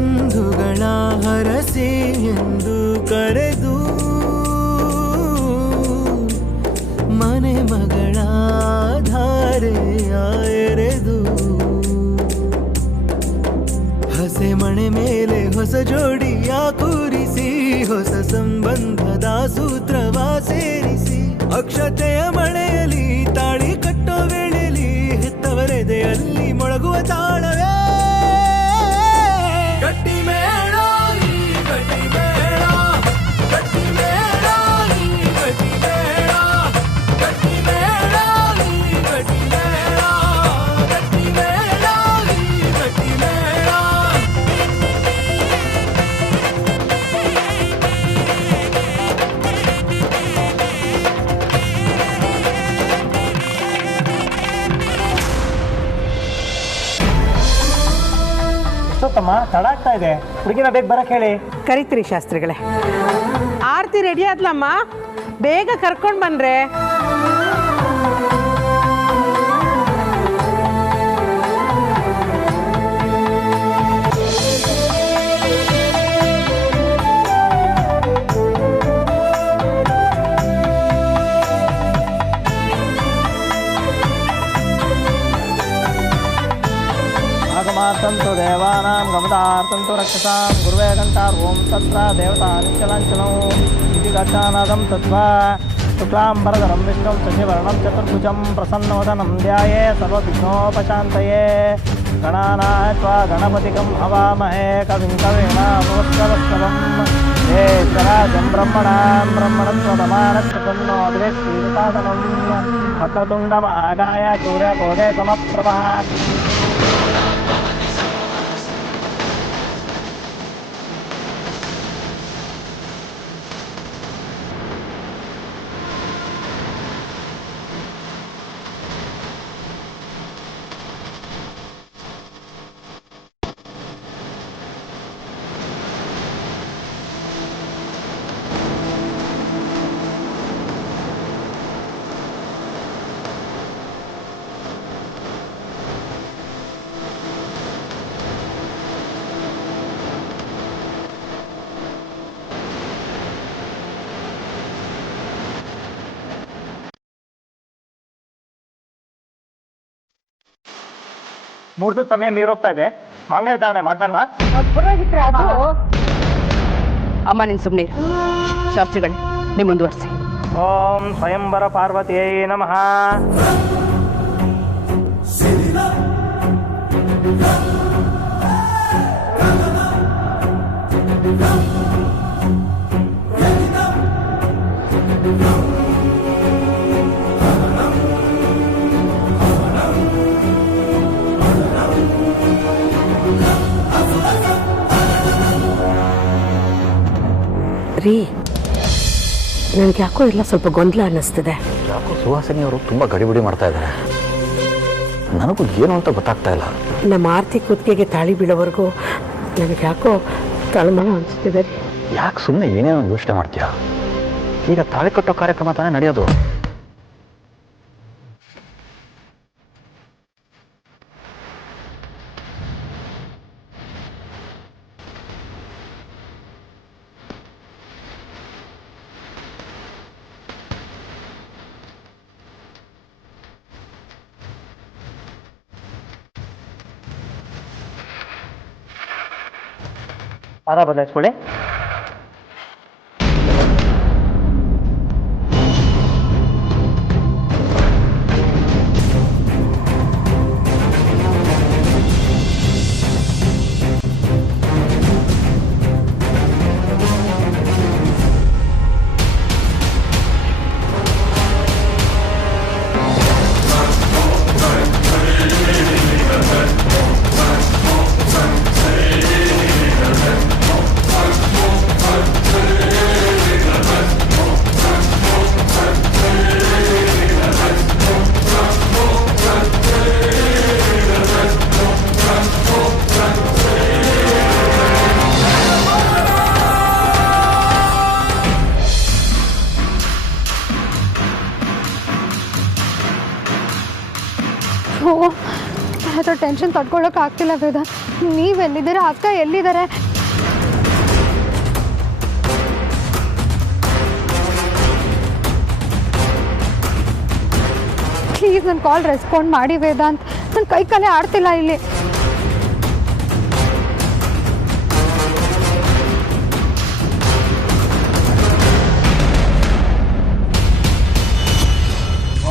ಬಂಧುಗಳ ಹರಸೆ ಎಂದು ಕರೆದು ಮನೆ ಮಗಳ ಧಾರೆಯ ಎರೆದು ಹಸೆ ಮಣೆ ಮೇಲೆ ಹೊಸ ಜೋಡಿಯ ಕೂರಿಸಿ ಹೊಸ ಸಂಬಂಧದ ಸೂತ್ರವ ಸೇರಿಸಿ ಅಕ್ಷತೆಯ ಮಳೆಯಲಿ ತಾಳಿ ಕಟ್ಟೋ ವೇಳೆಯಲ್ಲಿ ಹೆತ್ತವರೆದೆಯಲ್ಲಿ ಮೊಳಗುವ ತಾಳವೇ ಗಟ್ಟಿ ಮೇಳ ಈ ಗಟ್ಟಿ ಮೇಳ ಗಟ್ಟಿ ಮೇಳ ಈ ಗಟ್ಟಿ ಮೇಳ ಗಟ್ಟಿ ಮೇಳ ಈ ಗಟ್ಟಿ ಮೇಳ ಗಟ್ಟಿ ಮೇಳ ಈ ಗಟ್ಟಿ ಮೇಳ. ಎಷ್ಟೊತ್ತಮ್ಮ ತಡ ಆಗ್ತಾ ಇದೆ, ಹುಡುಗಿನ ಬೇಗ ಬರಕ್ಕೆ ಹೇಳಿ. ಕರಿತೀರಿ ಶಾಸ್ತ್ರಿಗಳೇ. ಆರತಿ ರೆಡಿ ಆದ್ಲಮ್ಮ, ಬೇಗ ಕರ್ಕೊಂಡು ಬನ್ರೆ. ಆಗಮಾರ್ಥಂತು ದೇವಾನಾಂ ಗಮದಾರ್ಥಂತು ರಕ್ಷಸಾಂ ಗುರುವೇ ಗಂಟಾರ್ ಓಂ ತತ್ರ ದೇವತಾ ನಿಶ್ಚಲಾಂಚಲಂ ಇತಿ ಗಚ್ಚಾನಾದಂ ತತ್ವಾ ಶುಕ್ಲಾಂಬರಧರಂ ವಿಷ್ಣುಂ ಶಶಿವರ್ಣಂ ಚತುರ್ಭುಜಂ ಪ್ರಸನ್ನವದನಂ ಧ್ಯಾಯೇ ಸರ್ವವಿಘ್ನೋಪಶಾಂತಯೇ. ಗಣಾನಾತ್ವಾ ಗಣಪತಿಗಂ ಹವಾಮಹೇ ಕವಿಂ ಕವೀನಾಮುಪಸ್ತವಸ್ತವಂ ಜ್ಯೇಷ್ಠರಾಜಂ ಬ್ರಹ್ಮಣಾಂ ಬ್ರಹ್ಮಣಸ್ವದಮಾನಸ್ಸನ್ನೋ ದಿವೇಶ್ರೀಸಾದನಂ ವಕ್ರತುಂಡಮಹಾಕಾಯ ಸೂರ್ಯಕೋಟೇ ಸಮಪ್ರಭಃ. ಮೂರ್ತಿ ಸಮಯ ನೀರೋಗ್ತಾ ಇದೆ, ಮಂಗಳ ಧಾರಣೆ ಮಾಡ್ತಾರಲ್ಲ. ಅಮ್ಮ ನೀನು ಸುಮ್ಮನೆ ಶಾಸ್ತ್ರಿಗಳೇ, ನೀವು ಮುಂದುವರಿಸಿ. ಓಂ ಸ್ವಯಂವರ ಪಾರ್ವತಿಯೇ ನಮಃ. ರೀ, ನನಗೆ ಯಾಕೋ ಇಲ್ಲ ಸ್ವಲ್ಪ ಗೊಂದಲ ಅನ್ನಿಸ್ತಿದೆ. ಯಾಕೋ ಸುಹಾಸಿನಿ ಅವರು ತುಂಬ ಗಡಿಬಿಡಿ ಮಾಡ್ತಾ ಇದ್ದಾರೆ, ನನಗೂ ಏನು ಅಂತ ಗೊತ್ತಾಗ್ತಾ ಇಲ್ಲ. ನಮ್ಮ ಆರ್ತಿ ಕುತ್ತಿಗೆಗೆ ತಾಳಿ ಬೀಳೋವರೆಗೂ ನನಗೆ ಯಾಕೋ ತಳಮಳ ಅನಿಸ್ತಿದೆ ರೀ. ಯಾಕೆ ಸುಮ್ಮನೆ ಏನೇನೋ ಯೋಚನೆ ಮಾಡ್ತೀಯಾ? ಈಗ ತಾಳಿ ಕಟ್ಟೋ ಕಾರ್ಯಕ್ರಮ ತಾನೇ ನಡೆಯೋದು. ಪಾದ ಬದಲಾಯಿಸ್ಕೊಳ್ಳಿ. ಮಾತಾಡ್ಸೋ ಟೆನ್ಷನ್ ತಡ್ಕೊಳ್ಳೋಕೆ ಆಗ್ತಿಲ್ಲ ವೇದಾಂತ್. ನೀವೆಲ್ಲಿದ್ದೀರಾ? ಅಕ್ಕ ಎಲ್ಲಿದ್ದಾರೆ? ಪ್ಲೀಸ್ ನನ್ನ ಕಾಲ್ ರೆಸ್ಪಾಂಡ್ ಮಾಡಿ ವೇದಾಂತ್. ನನ್ನ ಕೈ ಕಾಲೇ ಆಡ್ತಿಲ್ಲ ಇಲ್ಲಿ.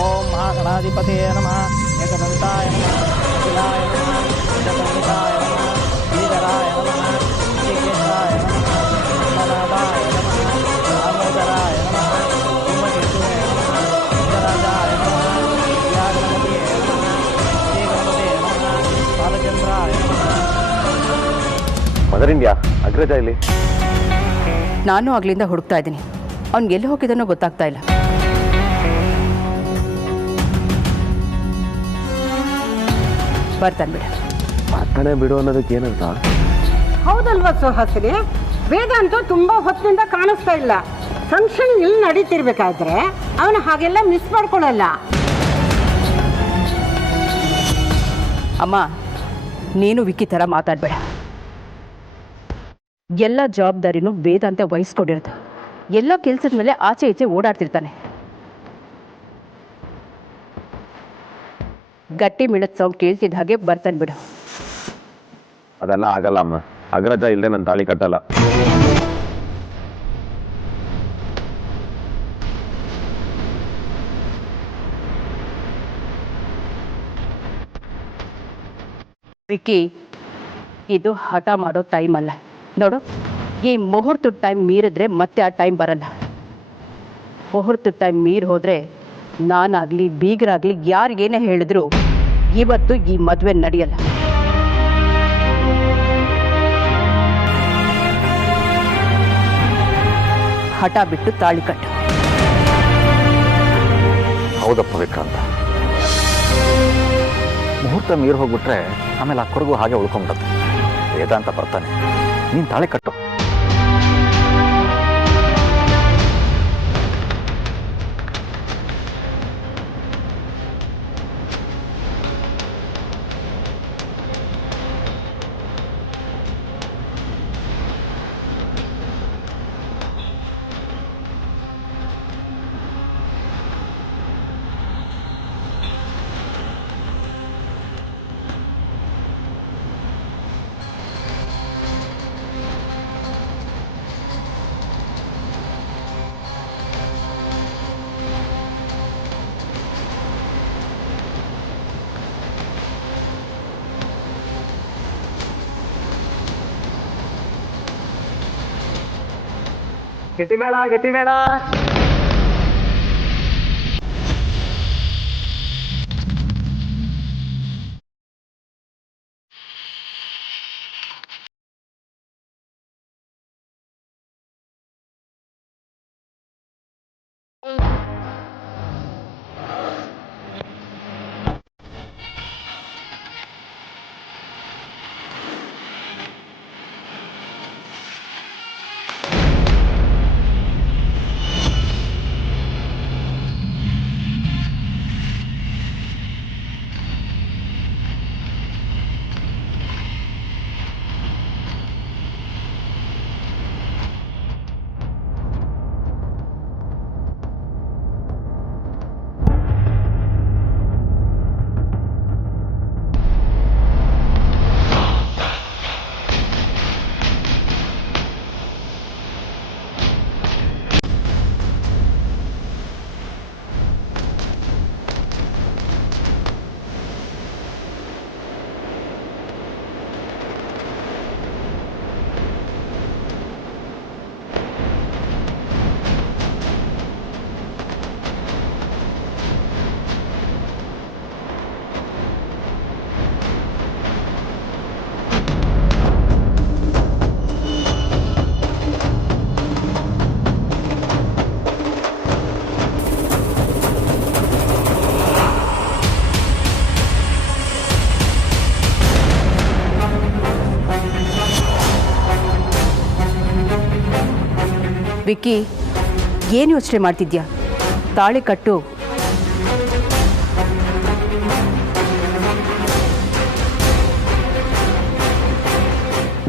ಓಂ ಮಹಾಗಣಾಧಿಪತಿಯೇ ನಮಃ, ಏಕದಂತಾಯ ನಮಃ, ಅಖಿಲಾಯ ನಮಃ, ಜಗನ್ನಿತಾಯ ನಮಃ, ಶ್ರೀಧರಾಯ ನಮಃ, ಶ್ರೀಕೇಶಾಯ ನಮಃ, ಪದ್ಮನಾಭಾಯ ನಮಃ, ದಾಮೋದರಾಯ ನಮಃ, ಧೂಮಕೇತುವೇ ನಮಃ, ಸಿದ್ಧರಾಜಾಯ ನಮಃ, ವ್ಯಾಘ್ರಪತಿಯೇ ನಮಃ, ಶ್ರೀಗಣಪತಿಯೇ ನಮಃ, ಬಾಲಚಂದ್ರಾಯ ನಮಃ. ಮದರ್ ಇಂಡಿಯಾ ಅಗ್ರಜ ಇಲ್ಲಿ. ನಾನು ಆಗ್ಲಿಂದ ಹುಡುಕ್ತಾ ಇದ್ದೀನಿ. ಅವ್ನಿಗೆ ಎಲ್ಲಿ ಹೋಗಿದ್ದಾನೋ ಗೊತ್ತಾಗ್ತಾ ಇಲ್ಲ. ಬರ್ತಾನೆ ಬಿಡ. ಬರ್ತಾನೆ ಬಿಡು ಅನ್ನೋದಕ್ಕೆ ಏನಂತ? ಹೌದಲ್ವಾ ಸುಹಾಸಿನಿ? ವೇದಾಂತ ತುಂಬ ಹೊತ್ತಿನಿಂದ ಕಾಣಿಸ್ತಾ ಇಲ್ಲ. ಫಂಕ್ಷನ್ ಇಲ್ಲಿ ನಡೀತಿರ್ಬೇಕಾದ್ರೆ ಅವನು ಹಾಗೆಲ್ಲ ಮಿಸ್ ಮಾಡ್ಕೊಳ್ಳಲ್ಲ. ಅಮ್ಮ, ನೀನು ವಿಕ್ಕಿ ಥರ ಮಾತಾಡಬೇಡ. ಎಲ್ಲ ಜವಾಬ್ದಾರಿನೂ ವೇದಾಂತ ವಹಿಸ್ಕೊಂಡಿರುತ್ತೆ. ಎಲ್ಲ ಕೆಲಸದ ಮೇಲೆ ಆಚೆ ಈಚೆ ಓಡಾಡ್ತಿರ್ತಾನೆ. ಗಟ್ಟಿ ಮಿಳದ ಸೌಂಡ್ ಕೇಳ್ತಿದ್ದ ಹಾಗೆ ಬರ್ತಾನೆ ಬಿಡು. ಅದೆಲ್ಲ ಆಗಲ್ಲ ಅಮ್ಮ. ಅಗ್ರಜ ಇಲ್ಲದೆ ನನ್ನ ತಾಳಿ ಕಟ್ಟಲ್ಲ. ವಿಕ್ಕಿ, ಇದು ಹಠ ಮಾಡೋ ಟೈಮ್ ಅಲ್ಲ. ನೋಡು, ಈ ಮುಹೂರ್ತದ ಟೈಮ್ ಮೀರಿದ್ರೆ ಮತ್ತೆ ಆ ಟೈಮ್ ಬರಲ್ಲ. ಮುಹೂರ್ತದ ಟೈಮ್ ಮೀರಿ ಹೋದರೆ ನಾನಾಗಲಿ ಬೀಗರಾಗಲಿ ಯಾರಿಗೇನೇ ಹೇಳಿದ್ರು ಇವತ್ತು ಈ ಮದುವೆ ನಡೆಯಲ್ಲ. ಹಠ ಬಿಟ್ಟು ತಾಳಿ ಕಟ್ಟು. ಹೌದಪ್ಪ ವಿಕ್ರಾಂತ, ಮುಹೂರ್ತ ಮೀರು ಹೋಗ್ಬಿಟ್ರೆ ಆಮೇಲೆ ಆ ಕೊರಗು ಹಾಗೆ ಉಳ್ಕೊಂಡ್ಬಿಡುತ್ತೆ. ವೇದಾಂತ ಬರ್ತಾನೆ, ನೀನು ತಾಳಿ ಕಟ್ಟು. ಗಟ್ಟಿಮೇಳ ಗಟ್ಟಿಮೇಳ. ವಿಕ್ಕಿ, ಏನು ಯೋಚನೆ ಮಾಡ್ತಿದ್ಯಾ? ತಾಳಿ ಕಟ್ಟು.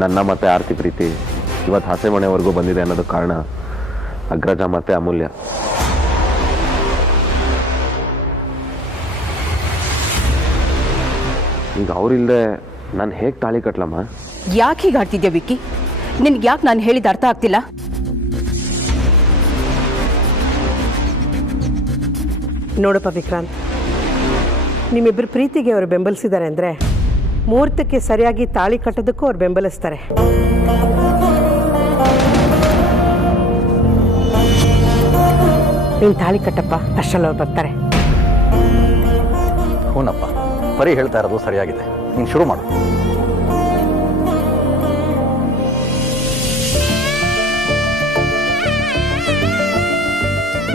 ನನ್ನ ಮತ್ತೆ ಆರ್ತಿ ಪ್ರೀತಿ ಇವತ್ತು ಹಸೆ ಮನೆವರೆಗೂ ಬಂದಿದೆ ಅನ್ನೋದು ಕಾರಣ ಅಗ್ರಜ ಮತ್ತೆ ಅಮೂಲ್ಯ. ಈಗ ಅವರಿಲ್ಲದೆ ನಾನು ಹೇಗೆ ತಾಳಿ ಕಟ್ಲಮ್ಮ? ಯಾಕೆ ಹೀಗೆ ಆಡ್ತಿದ್ಯಾ ವಿಕ್ಕಿ? ನಿನ್ಗೆ ಯಾಕೆ ನಾನು ಹೇಳಿದ ಅರ್ಥ ಆಗ್ತಿಲ್ಲ? ನೋಡಪ್ಪ ವಿಕ್ರಾಂತ್, ನಿಮ್ಮಿಬ್ಬರು ಪ್ರೀತಿಗೆ ಅವರು ಬೆಂಬಲಿಸಿದ್ದಾರೆ ಅಂದರೆ ಮುಹೂರ್ತಕ್ಕೆ ಸರಿಯಾಗಿ ತಾಳಿ ಕಟ್ಟೋದಕ್ಕೂ ಅವ್ರು ಬೆಂಬಲಿಸ್ತಾರೆ. ನೀನು ತಾಳಿ ಕಟ್ಟಪ್ಪ, ಅಷ್ಟರಲ್ಲಿ ಅವ್ರು ಬರ್ತಾರೆ. ಹೂನಪ್ಪ, ಬರೀ ಹೇಳ್ತಾ ಇರೋದು ಸರಿಯಾಗಿದೆ. ನೀನು ಶುರು ಮಾಡು.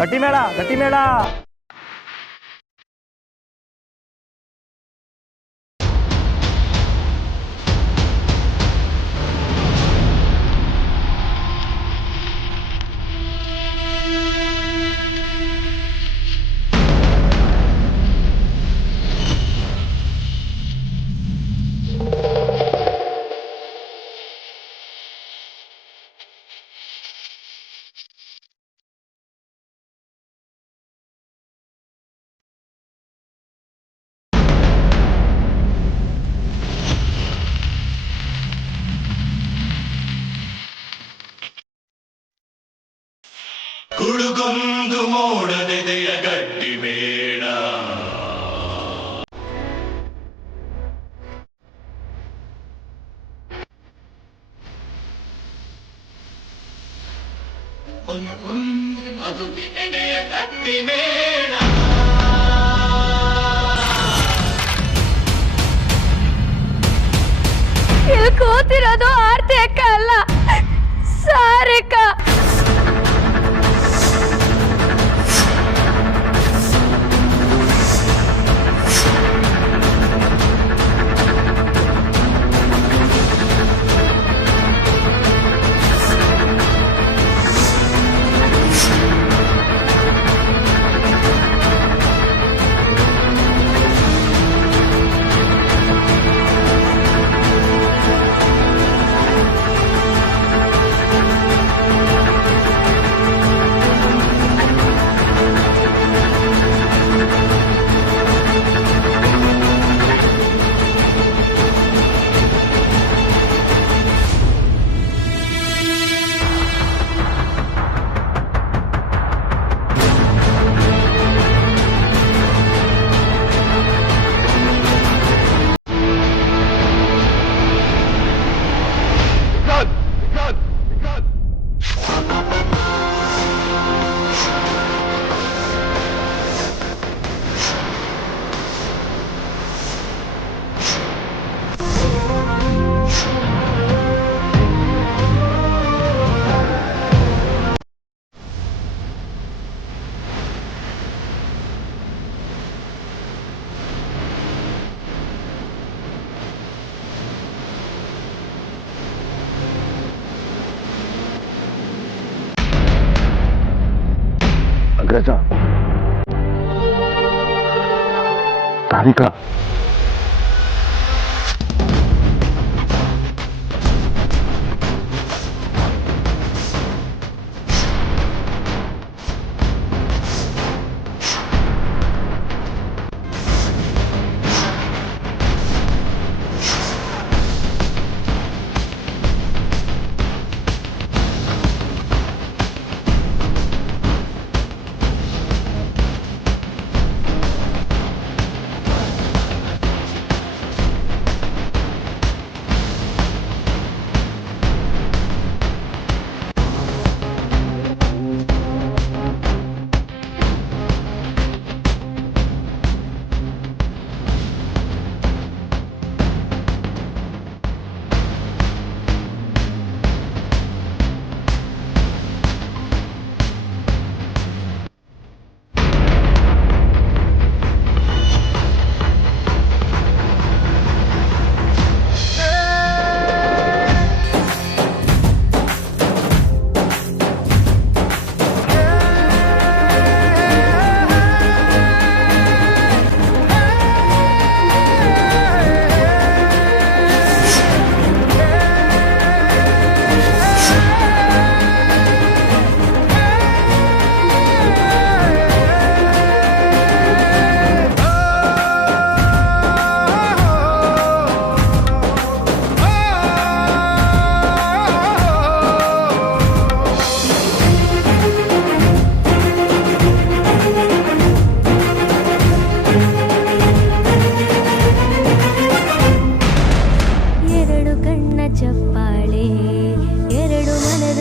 ಗಟ್ಟಿ ಮೇಳ, ಗಟ್ಟಿ ಮೇಳ. ಗುಡುಗೊಂದು ಮೋಡದೆದೆಯ ಗಟ್ಟಿ ಬೇಡ. ಅದು ಎದೆಯ ಗಟ್ಟಿ ಬೇಡ. ಇಲ್ಲಿ ಕೂತಿರೋದು ಆರ್ತಿ ಅಕ್ಕ ಅಲ್ಲ, ಸಾರಿಕ. ಅಗ್ರಜ, ತಾರಿಕಾ,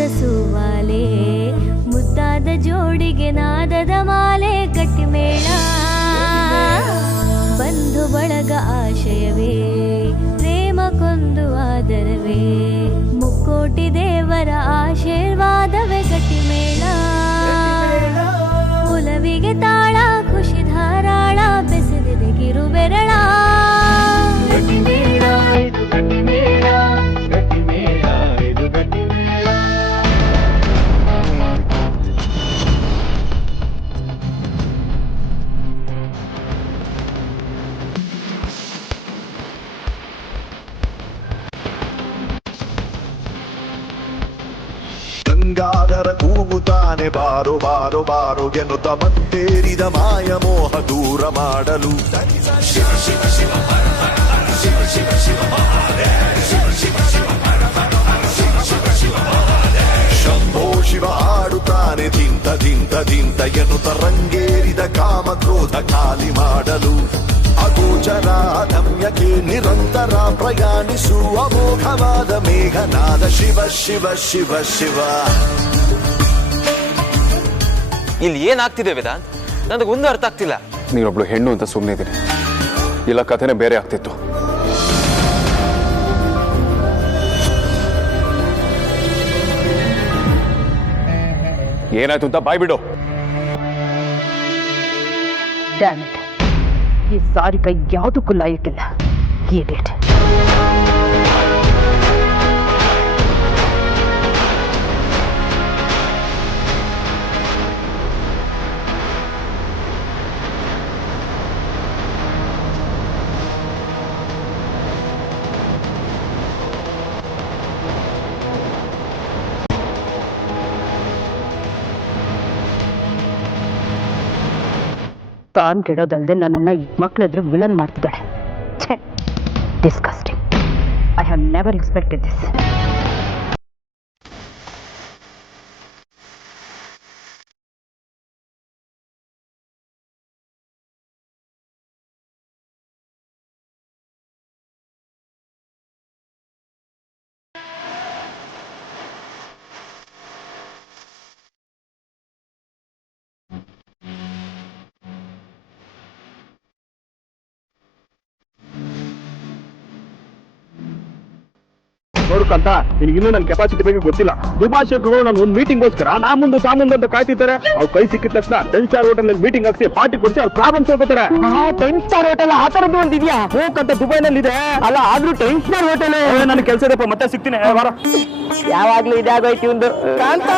ಸರಸುವಾಲೆ ಮುದ್ದಾದ ಜೋಡಿಗೆ ನಾದದ ಮಾಲೆ ಗಟ್ಟಿಮೇಳ ಬಂಧು ಬಳಗ ಆಶಯವೇ ಪ್ರೇಮ ಕೊಂದು ಆದರವೇ ಮುಕ್ಕೋಟಿ ದೇವರ ಆಶೀರ್ವಾದವೇ ಗಟ್ಟಿಮೇಳ ಕುಲವಿಗೆ ತಾಳ ಖುಷಿ ಧಾರಾಳ ಬೆಸೆದಿದೆ ಗಿರು ಬೆರಳ ಗಂಗಾಧರ ಕೂಗುತ್ತಾನೆ ಬಾರೋ ಬಾರೋ ಬಾರೋ ಎನ್ನುತ್ತ ಮತ್ತೇರಿದ ಮಾಯ ಮೋಹ ದೂರ ಮಾಡಲು ಶಿವ ಶಿವ ಶಿವ ಹರ ಹರ ಹರ ಶಿವ ಶಿವ ಶಿವ ಮಹಾದೇವ ಶಿವ ಶಿವ ಶಿವ ಹರ ಹರ ಹರ ಶಿವ ಶಿವ ಶಿವ ಮಹಾದೇವ ಶಂಭೋ ಶಿವ ಹಾಡುತ್ತಾನೆ ದಿಂತ ದಿಂತ ದಿಂತ ಎನ್ನುತ್ತ ರಂಗೇರಿದ ಕಾಮ ಕ್ರೋಧ ಖಾಲಿ ಮಾಡಲು ಅಗೋಚರ ಅಗಮ್ಯಕ್ಕೆ ನಿರಂತರ ಪ್ರಯಾಣಿಸುವ ಮೋಘವಾದ ಮೇಘನಾದ ಶಿವ ಶಿವ ಶಿವ ಶಿವ. ಇಲ್ಲಿ ಏನಾಗ್ತಿದೆ ವೇದಾಂತ್? ನನಗೊಂದು ಅರ್ಥ ಆಗ್ತಿಲ್ಲ. ನೀನೊಬ್ಳು ಹೆಣ್ಣು ಅಂತ ಸುಮ್ಮನೆ ಇದ್ದೀನಿ, ಇಲ್ಲ ಕಥೆನೇ ಬೇರೆ ಆಗ್ತಿತ್ತು. ಏನಾಯ್ತು ಅಂತ ಬಾಯ್ಬಿಡು. ಈ ಸಾರಿಕ ಯಾವುದಕ್ಕೂ ಲಾಯಕ್ಕಿಲ್ಲ. ಇಡಿಯಟ್. ತಾನು ಕೆಡೋದಲ್ಲದೆ ನನ್ನನ್ನು ಮಕ್ಕಳೆದ್ರು ವಿಲನ್ ಮಾಡ್ತಿದ್ದಾಳೆ. ಛೇ, disgusting. I have never expected this. ನೋಡ್ಕಂತ ನಿನಗಿನ್ನೂ ನನ್ನ ಕೆಪಾಸಿಟಿ ಬಗ್ಗೆ ಗೊತ್ತಿಲ್ಲ. ದುಭಾಷಕರು ನಾನು ಒಂದು ಮೀಟಿಂಗ್ಗೋಸ್ಕರ ನಾ ಮುಂದೆ ಅಂತ ಕಾಯ್ತಿರ್ತಾರೆ. ಅವ್ರು ಕೈ ಸಿಕ್ಕಿದ ತಕ್ಷಣ 10 ಸ್ಟಾರ್ ಹೋಟೆಲ್ ಮೀಟಿಂಗ್ ಹಾಕ್ಸಿ ಪಾರ್ಟಿ ಕೊಡಿಸಿ ಅವ್ರು ಪ್ರಾಬ್ಲಮ್ ಹೇಳ್ಕೊತಾರೆ. 10 ಸ್ಟಾರ್ ಹೋಟೆಲ್ ಆ ಥರದ್ದು ಒಂದಿದ್ಯಾ? ಹೋಗಂತ ದುಬೈನಲ್ಲಿ ಇದೆ ಅಲ್ಲ, ಆದ್ರೂ 10 ಸ್ಟಾರ್ ಹೋಟೆಲ್. ನನ್ನ ಕೆಲಸ ಇದೆಪ್ಪ, ಮತ್ತೆ ಸಿಗ್ತೀನಿ. ಯಾವಾಗ್ಲೂ ಇದಾಗೋಯ್ತು ಒಂದು ಕಾಂತ.